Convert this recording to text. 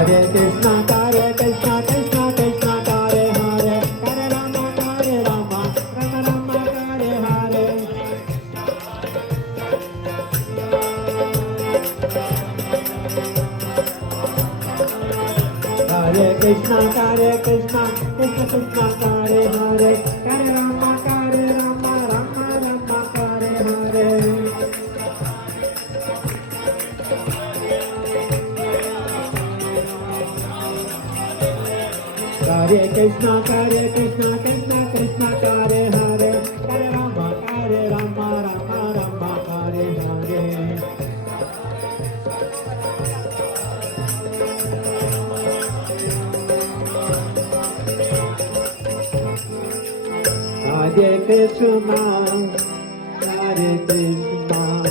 Krishna Krishna Krishna Hare Hare, Hare Rama Rama Rama Hare Hare. Hare Krishna Krishna Krishna Hare Hare, Hare Rama Rama Hare Hare. Hare Krishna Krishna Krishna Hare Hare, Hare Rama Rama Hare Hare. Hare Krishna Hare Krishna